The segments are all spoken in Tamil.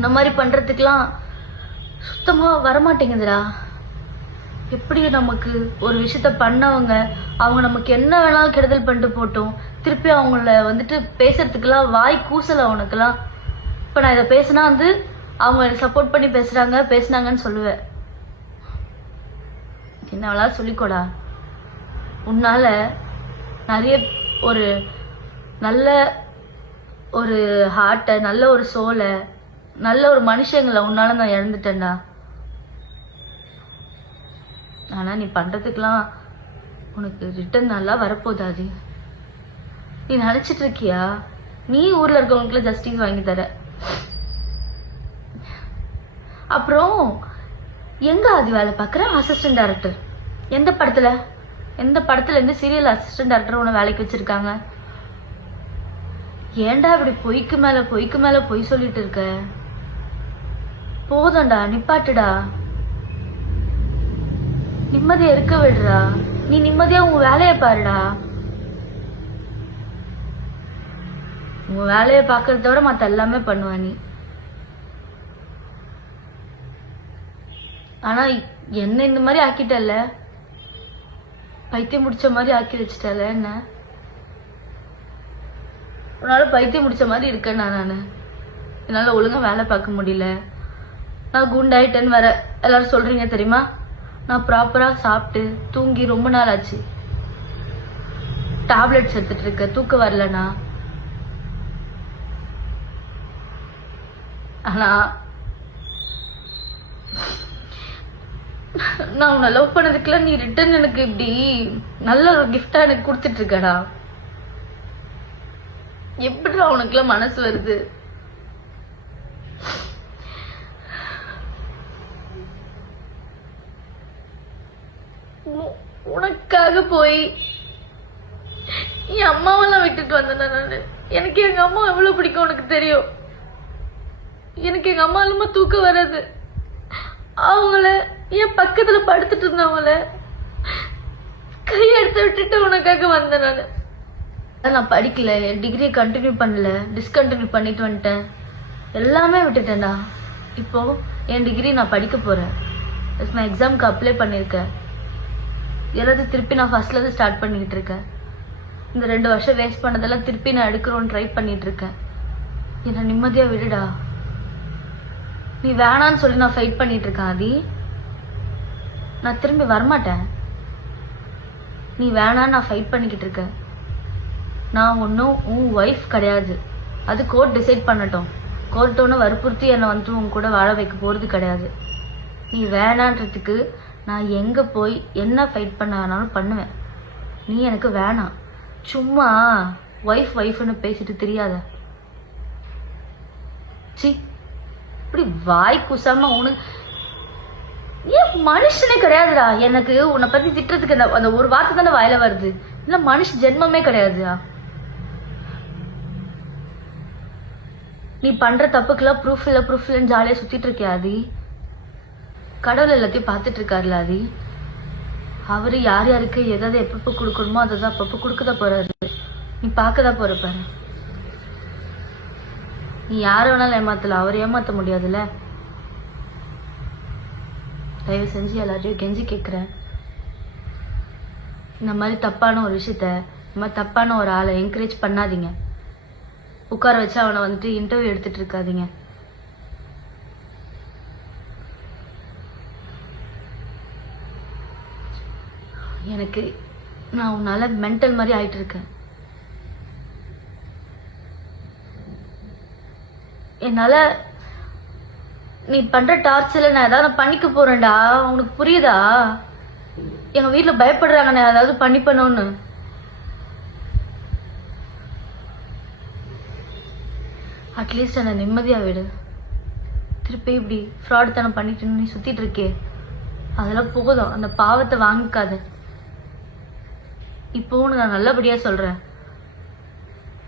உன்ன மாதிரி பண்றதுக்கெல்லாம் சுத்தமா வரமாட்டேங்குதுடா. எப்படி நமக்கு ஒரு விஷயத்த பண்ணவங்க அவங்க நமக்கு என்ன வேணாலும் கெடுதல் பண்ணிட்டு போட்டோம், திருப்பி அவங்கள வந்துட்டு பேசுறதுக்கெல்லாம் வாய் கூசல அவனுக்கெல்லாம். இப்ப நான் இதை பேசினா அவங்க எனக்கு சப்போர்ட் பண்ணி பேசுனாங்கன்னு சொல்லுவேன். என்ன வேணாலும் சொல்லிக்கோடா. உன்னால நிறைய ஒரு நல்ல ஒரு ஹார்ட்டை, நல்ல ஒரு சோலை, நல்ல ஒரு மனுஷங்களை உன்னால நான் இழந்துட்டேன்டா. ஆனா நீ பண்றதுக்கெல்லாம் உனக்கு ரிட்டர்ன் நல்லா வரப்போதாது. நீ நினைச்சிட்டு இருக்கியா நீ ஊர்ல இருக்கவங்களுக்கு ஜஸ்டிஸ் வாங்கி தர? அப்புறம் எங்க அது வேலை பார்க்குற அசிஸ்டன்ட் டைரக்டர்? எந்த படத்துல இருந்து சீரியல் அசிஸ்டன்ட் டைரக்டர் உன்னை வேலைக்கு வச்சிருக்காங்க? ஏன்டா இப்படி பொய்க்கு மேல பொய் சொல்லிட்டு இருக்க? போதும்டா, நிப்பாட்டுடா. நிம்மதியா இருக்க விடுறா. நீ நிம்மதியா உன் வேலையை பாருடா. உன் வேலையை பாக்குறத விட மத்த எல்லாமே பண்ணுவ நீ. ஆனா என்ன இந்த மாதிரி ஆக்கிட்டல, பைத்தியம் முடிச்ச மாதிரி ஆக்கி வச்சிட்டல. என்ன உன்னால பைத்தியம் முடிச்ச மாதிரி இருக்கேன் நானு. என்னால ஒழுங்கா வேலை பார்க்க முடியல. நான் குண்டாயிட்டேன்னு வர எல்லாரும் சொல்றீங்க தெரியுமா? நான் ப்ராப்பரா சாப்பிட்டு தூங்கி ரொம்ப நாள் ஆச்சு. டேப்லெட்ஸ் எடுத்துட்டு இருக்க, தூக்கம் வரலனா. ஆனா நான் உன்னை லவ் பண்ணதுக்குலாம் நீ ரிட்டர்ன் எனக்கு இப்படி நல்ல ஒரு கிஃப்டா எனக்கு கொடுத்துட்டு இருக்கடா. எப்படிடா உனக்குலாம் மனசு வருது? உனக்காக போய் என் அம்மாவெல்லாம் விட்டுட்டு வந்தேன் நானு. எனக்கு எங்க அம்மா எவ்வளவு பிடிக்கும் உனக்கு தெரியும். எனக்கு எங்க அம்மா இல்லாம தூக்கம் வராது. அவங்கள என் பக்கத்துல படுத்துட்டு இருந்தவங்கள கையெடுத்து விட்டுட்டு உனக்காக வந்தேன் நானு. நான் படிக்கல, என் டிகிரியை கண்டினியூ பண்ணல, டிஸ்கண்டினியூ பண்ணிட்டு வந்துட்டேன். எல்லாமே விட்டுட்டேன்டா. இப்போ என் டிகிரி நான் படிக்க போறேன். நான் எக்ஸாமுக்கு அப்ளை பண்ணியிருக்கேன். எல்லாத்தையும் திருப்பி நான் ஃபர்ஸ்ட்ல இருந்து ஸ்டார்ட் பண்ணிட்டு இருக்கேன். இந்த 2 வருஷம் வேஸ்ட் பண்ணதெல்லாம் திருப்பி நான் எடுக்கிறோன்னு ட்ரை பண்ணிட்டு இருக்கேன். என்ன நிம்மதியா விடுடா. நீ வேணான்னு சொல்லி நான் ஃபைட் பண்ணிட்டு இருக்கேன் ஆதி. நான் திரும்பி வரமாட்டேன். நீ வேணான்னு நான் ஃபைட் பண்ணிக்கிட்டு இருக்கேன். நான் ஒன்றும் உன் ஒய்ஃப் கிடையாது. அது கோர்ட் டிசைட் பண்ணட்டும். கோர்ட் ஒன்றும் வற்புறுத்தி என்னை உன் கூட வாழ வைக்க போறது கிடையாது. நீ வேணான்றதுக்கு நான் எங்க போய் என்ன ஃபைட் பண்ணாலும் பண்ணுவேன். நீ எனக்கு வேணாம். சும்மா ஒய்ஃப்னு பேசிட்டு தெரியாத. சி, இப்படி வாய் குசாம உனக்கு ஏன் மனுஷனே கிடையாதுடா. எனக்கு உன்னை பத்தி திட்டுறதுக்கு அந்த ஒரு வார்த்தை தானே வாயில வருது. இல்ல மனுஷ ஜென்மமே கிடையாதுடா. நீ பண்ற தப்புக்கெல்லாம் ப்ரூஃப் இல்லைன்னு ஜாலியா சுத்திட்டு இருக்கியா ஆதி? கடவுள் எல்லாத்தையும் பார்த்துட்டு இருக்காருல ஆதி. அவரு யார் யாருக்கு எதாவது எப்பப்போ கொடுக்கணுமோ அதை தான் அப்பப்போ கொடுக்கதான் போறாரு. நீ பார்க்கதான் போற பாரு. நீ யார வேணாலும் ஏமாத்தல, அவர் ஏமாத்த முடியாதுல்ல. தயவு செஞ்சு எல்லாரையும் கெஞ்சி கேட்குறேன். இந்த மாதிரி தப்பான ஒரு விஷயத்த, இந்த மாதிரி தப்பான ஒரு ஆளை என்கரேஜ் பண்ணாதீங்க. உட்கார வச்சு அவனை வந்துட்டு இன்டர்வியூ எடுத்துட்டு இருக்காதீங்க. எனக்கு நான் உன்னால மென்டல் மாதிரி ஆயிட்டு இருக்கேன். என்னால நீ பண்ற டார்ச்சர்ல நான் ஏதாவது பண்ணிக்க போறேன்டா. உனக்கு புரியுதா? எங்க வீட்டுல பயப்படுறாங்க நான் ஏதாவது பண்ணணும்னு. அட்லீஸ்ட் என்ன நிம்மதியா விடு. திருப்பி இப்படி ஃப்ராட் தனம் பண்ணிட்டு நீ சுத்திட்டு இருக்கே, அதெல்லாம் போதும். அந்த பாவத்தை வாங்கிக்காத. இப்போ உனக்கு நான் நல்லபடியா சொல்றேன்.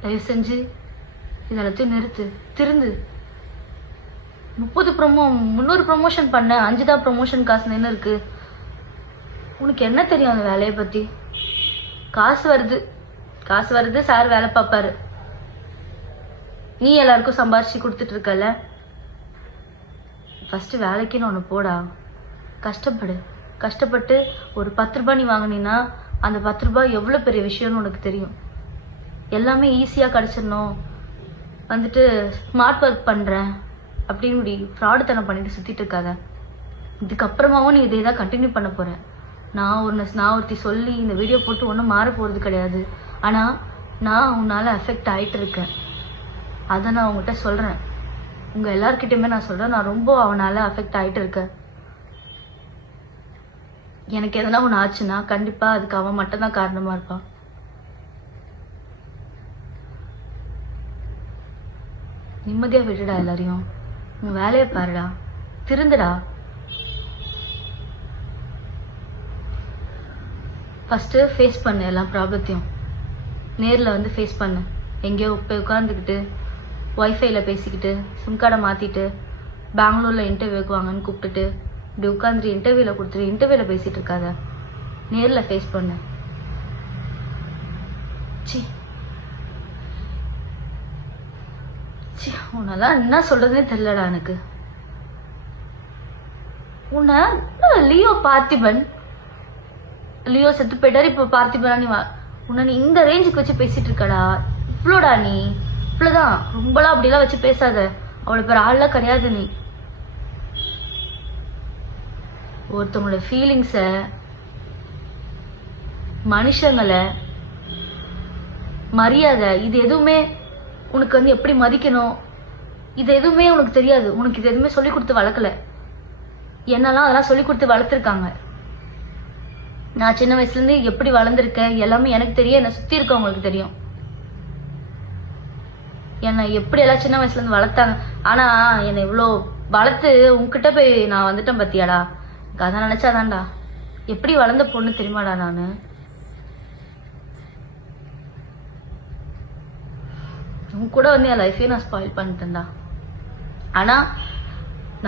தயவு செஞ்சு இதெல்லாத்தையும் நிறுத்து, திருந்து. 300 ப்ரமோஷன் பண்ண, 5 தான் ப்ரமோஷன் காசு என்ன இருக்கு? உனக்கு என்ன தெரியும் அந்த வேலையை பத்தி? காசு வருது, சார் வேலை பார்ப்பாரு. நீ எல்லாருக்கும் சம்பாரிச்சு கொடுத்துட்டு இருக்கல. ஃபஸ்ட்டு வேலைக்குன்னு ஒன்று போடா, கஷ்டப்பட்டு ஒரு 10 ரூபாய் நீ வாங்கினீன்னா அந்த 10 ரூபாய் எவ்வளோ பெரிய விஷயம்னு உனக்கு தெரியும். எல்லாமே ஈஸியாக கிடச்சிடணும், வந்துட்டு ஸ்மார்ட் ஒர்க் பண்ணுறேன் அப்படின்னு இப்படி ஃப்ராடுத்தனம் பண்ணிட்டு சுற்றிட்டு இருக்காத. இதுக்கப்புறமாவும் நீ இதே தான் கண்டினியூ பண்ண போகிறேன். நான் ஒருத்தி சொல்லி இந்த வீடியோ போட்டு ஒன்றும் மாற போகிறது கிடையாது. ஆனால் நான் உன்னால் அஃபெக்ட் ஆகிட்டு இருக்கேன். அதை நான் உங்கள்கிட்ட சொல்கிறேன். உங்கள் எல்லார்கிட்டையுமே நான் சொல்கிறேன், நான் ரொம்ப அவனால் அஃபெக்ட் ஆகிட்டு இருக்கேன். எனக்கு எதனா ஒன்று ஆச்சுன்னா கண்டிப்பாக அதுக்கு அவன் மட்டும்தான் காரணமாக இருப்பான். நிம்மதியாக விட்டுடா, எல்லாரையும் உன் வேலையை பாருடா, திருந்துடா. ஃபஸ்ட்டு ஃபேஸ் பண்ணு எல்லா ப்ராப்ளத்தையும். நேரில் வந்து ஃபேஸ் பண்ணு. எங்கேயோ போய் உட்காந்துக்கிட்டு ஒய்ஃபைல பேசிக்கிட்டு சிம் கார்டை மாற்றிட்டு பெங்களூரில் இன்டர்வியூக்கு வாங்கன்னு கூப்பிட்டுட்டு இப்படி உட்காந்துட்டு இன்டர்வியூவில் கொடுத்துட்டு இன்டர்வியூவில் பேசிகிட்டு இருக்காத. நேரில் ஃபேஸ் பண்ணு. சி சி உன்னெல்லாம் என்ன சொல்கிறதுனே தெரிலடா எனக்கு. உன்னை லியோ செத்து போயிட்டாரு, இப்போ பார்த்திபனா நீ உன்னை நீ இந்த ரேஞ்சுக்கு வச்சு பேசிட்டு இருக்கடா. இவ்வளோடா நீ, இவ்வளோதான். ரொம்பலாம் அப்படிலாம் வச்சு பேசாத. அவ்வளோ பேர் ஆள்லாம் கிடையாது நீ. ஒருத்தவங்களோட ஃபீலிங்ஸை, மனுஷங்களை, மரியாதை, இது எதுவுமே உனக்கு வந்து எப்படி மதிக்கணும் இது எதுவுமே உனக்கு தெரியாது. உனக்கு இது எதுவுமே சொல்லி கொடுத்து வளர்க்கல. என்னெல்லாம் அதெல்லாம் சொல்லி கொடுத்து வளர்த்துருக்காங்க. நான் சின்ன வயசுலேருந்து எப்படி வளர்ந்துருக்கேன் எல்லாமே எனக்கு தெரியும், என்னை சுற்றி இருக்கவங்களுக்கு தெரியும். என்னை எப்படி எல்லாம் சின்ன வயசுலேருந்து வளர்த்தாங்க. ஆனால் என்னை இவ்வளோ வளர்த்து உங்ககிட்ட போய் நான் வந்துட்டேன் பார்த்தியாடா. எனக்கு அதை நினச்சாதான்டா. எப்படி வளர்ந்த பொண்ணு தெரியுமாடா நான். உன் கூட வந்து என் லைஃபையும் நான் ஸ்பாயில் பண்ணிட்டேன்டா. ஆனால்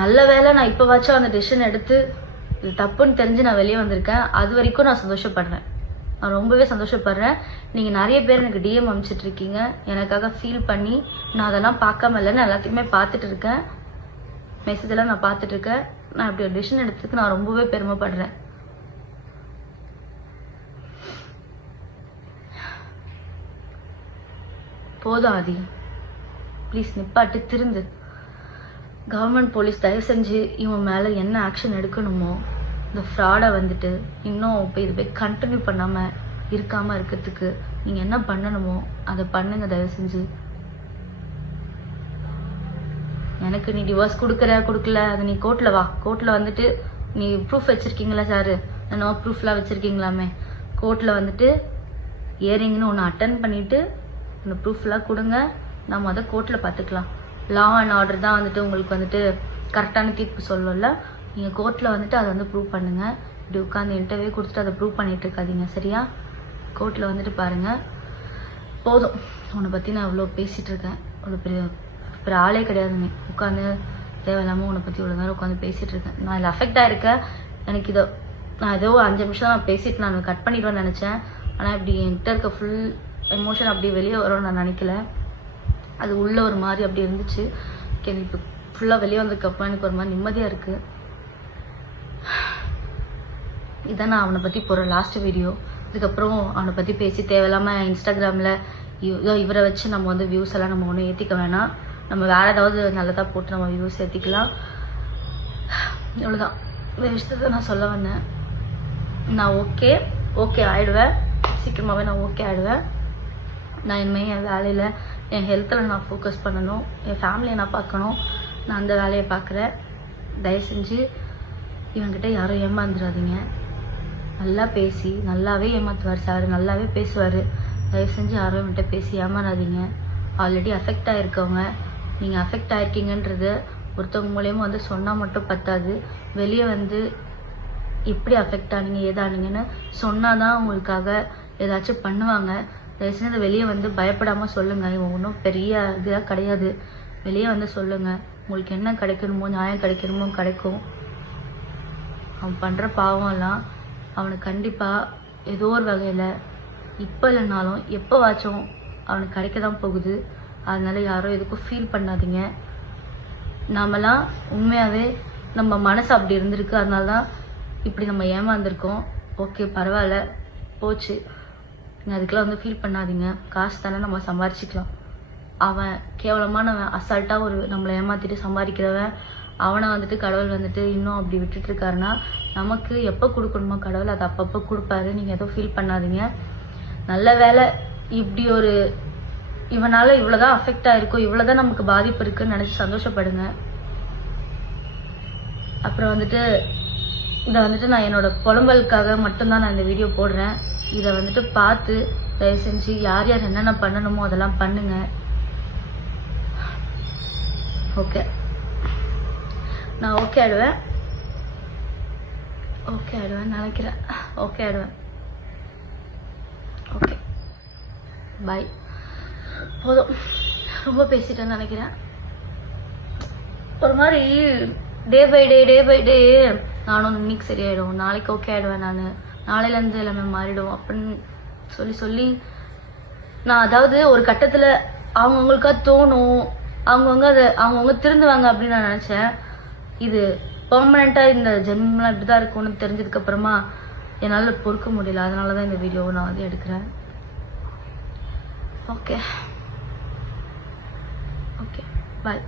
நல்ல வேலை நான் இப்போ வாச்சும் அந்த டெசிஷன் எடுத்து இது தப்புன்னு தெரிஞ்சு நான் வெளியே வந்திருக்கேன். அது வரைக்கும் நான் சந்தோஷப்படுறேன். நான் ரொம்பவே சந்தோஷப்படுறேன். நீங்கள் நிறைய பேர் எனக்கு டிஎம் அனுப்பிச்சிட்டு இருக்கீங்க, எனக்காக ஃபீல் பண்ணி. நான் அதெல்லாம் பார்க்காம இல்லைன்னு எல்லாத்தையுமே பார்த்துட்டு இருக்கேன். மெசேஜ் எல்லாம் நான் பார்த்துட்டு இருக்கேன். நான் இப்படி ஒரு டெசிஷன் எடுத்ததுக்கு நான் ரொம்பவே பெருமைப்படுறேன். போதும் ஆதி, ப்ளீஸ் நிப்பாட்டு, திருந்து. கவர்மெண்ட் போலீஸ் தயவு செஞ்சு இவன் மேலே என்ன ஆக்ஷன் எடுக்கணுமோ, இந்த ஃப்ராடை வந்துட்டு இன்னும் இப்போ இது போய் கண்டினியூ பண்ணாமல் இருக்காமல் இருக்கிறதுக்கு நீங்கள் என்ன பண்ணணுமோ அதை பண்ணுங்க தயவு செஞ்சு. எனக்கு நீ டிவோர்ஸ் கொடுக்கல, அது நீ கோர்ட்டில் வா. கோர்ட்டில் வந்துட்டு நீ ப்ரூஃப் வச்சுருக்கீங்களா சார், என்னோ ப்ரூஃப்லாம் வச்சுருக்கீங்களாமே. கோர்ட்டில் வந்துட்டு இயரிங்னு ஒன்று அட்டன் பண்ணிவிட்டு அந்த ப்ரூஃப்லாம் கொடுங்க. நம்ம அதை கோர்ட்டில் பார்த்துக்கலாம். லா அண்ட் ஆர்டர் தான் வந்துட்டு உங்களுக்கு வந்துட்டு கரெக்டான தீர்ப்பு சொல்லல. நீங்கள் கோர்ட்டில் வந்துட்டு அதை வந்து ப்ரூவ் பண்ணுங்கள். இப்படி உட்காந்து இன்டர்வியூ கொடுத்துட்டு அதை ப்ரூவ் பண்ணிட்டு இருக்காதீங்க, சரியா? கோர்ட்டில் வந்துட்டு பாருங்கள். போதும், உன்னை பற்றி நான் இவ்வளோ பேசிகிட்டு இருக்கேன். அவ்வளோ பெரிய ஆளே கிடையாதுங்க. உட்காந்து தேவையில்லாமல் உன்னை பற்றி இவ்வளோ நேரம் உட்காந்து பேசிகிட்டு இருக்கேன். நான் இதில் அஃபெக்ட் ஆகிருக்கேன். எனக்கு நான் ஏதோ 5 நிமிஷம் நான் பேசிட்டு நான் கட் பண்ணிடுவேன்னு நினச்சேன். ஆனால் இப்படி என்கிட்ட இருக்க ஃபுல் எமோஷன் அப்படியே வெளியே வரும்னு நான் நினைக்கல. அது உள்ளே ஒரு மாதிரி அப்படி இருந்துச்சு. எனக்கு இப்போ ஃபுல்லாக வெளியே வந்ததுக்கப்புறம் எனக்கு ஒரு மாதிரி நிம்மதியாக இருக்குது. இதான் நான் அவனை பற்றி போகிற லாஸ்ட் வீடியோ. இதுக்கப்புறம் அவனை பற்றி பேசி தேவையில்லாமல் இன்ஸ்டாகிராமில் இவரை வச்சு நம்ம வந்து வியூஸ் எல்லாம் நம்ம ஒன்றும் ஏற்றிக்க வேணாம். நம்ம வேறு ஏதாவது நல்லதாக போட்டு நம்ம வியூஸ் ஏற்றிக்கலாம். இவ்வளோதான் இந்த விஷயத்தை நான் சொல்ல வந்தேன். நான் ஓகே ஆகிடுவேன். சீக்கிரமாகவே நான் ஓகே ஆகிடுவேன். நான் இனிமேல் என் வேலையில் என் ஹெல்த்தில் நான் ஃபோக்கஸ் பண்ணணும். என் ஃபேமிலியை நான் பார்க்கணும். நான் அந்த வேலையை பார்க்குறேன். தயவு செஞ்சு இவன்கிட்ட யாரும் ஏமாந்துடாதீங்க. நல்லா பேசி நல்லாவே ஏமாற்றுவார் சார், நல்லாவே பேசுவார். தயவு செஞ்சு யாரும் இவன்கிட்ட பேசி ஏமாறாதீங்க. ஆல்ரெடி அஃபெக்ட் ஆகிருக்கவங்க, நீங்கள் அஃபெக்ட் ஆகிருக்கீங்கன்றது ஒருத்தவங்க மூலியமாக வந்து சொன்னால் மட்டும் பத்தாது. வெளியே வந்து எப்படி அஃபெக்ட் ஆனீங்க ஏதானீங்கன்னு சொன்னால் தான் உங்களுக்காக ஏதாச்சும் பண்ணுவாங்க. தயவு செஞ்சு அதை வெளியே வந்து பயப்படாமல் சொல்லுங்கள். இவன் ஒன்றும் பெரிய இதாக கிடையாது. வெளியே வந்து சொல்லுங்கள். உங்களுக்கு என்ன கிடைக்கணுமோ, நியாயம் கிடைக்கணுமோ கிடைக்கும். அவன் பண்ணுற பாவம்லாம் அவனுக்கு கண்டிப்பாக ஏதோ ஒரு வகையில் இப்போ இல்லைனாலும் எப்போவாச்சும் அவனுக்கு கிடைக்க தான் போகுது. அதனால் யாரும் எதுக்கும் ஃபீல் பண்ணாதீங்க. நாமெல்லாம் உண்மையாகவே நம்ம மனசு அப்படி இருந்திருக்கு. அதனால தான் இப்படி நம்ம ஏமாந்துருக்கோம். ஓகே, பரவாயில்ல, போச்சு. நீங்கள் அதுக்கெல்லாம் வந்து ஃபீல் பண்ணாதீங்க. காசு தானே, நம்ம சம்பாரிச்சிக்கலாம். அவன் கேவலமானவன், அசால்ட்டாக ஒரு நம்மளை ஏமாற்றிட்டு சம்பாதிக்கிறவன். அவனை வந்துட்டு கடவுள் வந்துட்டு இன்னும் அப்படி விட்டுட்டு இருக்காருன்னா, நமக்கு எப்போ கொடுக்கணுமோ கடவுள் அதை அப்பப்போ கொடுப்பாரு. நீங்கள் எதுவும் ஃபீல் பண்ணாதீங்க. நல்ல வேலை, இப்படி ஒரு இவனால் இவ்வளோதான் அஃபெக்ட் ஆகிருக்கும், இவ்வளோதான் நமக்கு பாதிப்பு இருக்குன்னு நினச்சி சந்தோஷப்படுங்க. அப்புறம் வந்துட்டு இதை வந்துட்டு நான் என்னோட புலம்பலுக்காக மட்டும்தான் நான் இந்த வீடியோ போடுறேன். இதை வந்துட்டு பார்த்து தயவு செஞ்சு யார் யார் என்னென்ன பண்ணணுமோ அதெல்லாம் பண்ணுங்க. ஓகே, நான் ஓகே ஆயிடுவேன் நினைக்கிறேன். ஓகே ஆயிடுவேன். ஓகே, பாய். போதும், ரொம்ப பேசிட்டேன்னு நினைக்கிறேன். ஒரு மாதிரி டே பை டே நானும் இன்னைக்கு சரியாயிடும், நாளைக்கு ஓகே ஆயிடுவேன், நான் நாளையிலேருந்து எல்லாமே மாறிடும் அப்படின்னு சொல்லி நான், அதாவது ஒரு கட்டத்தில் அவங்கவுங்களுக்கா தோணும், அவங்கவுங்க திருந்துவாங்க அப்படின்னு நான் நினச்சேன். இது பெர்மனெண்ட்டாக இந்த ஜென்மலாம் இப்படி தான் இருக்கும்னு தெரிஞ்சதுக்கப்புறமா என்னால் பொறுக்க முடியல. அதனால தான் இந்த வீடியோவை நான் வந்து எடுக்கிறேன். ஓகே, பாய்.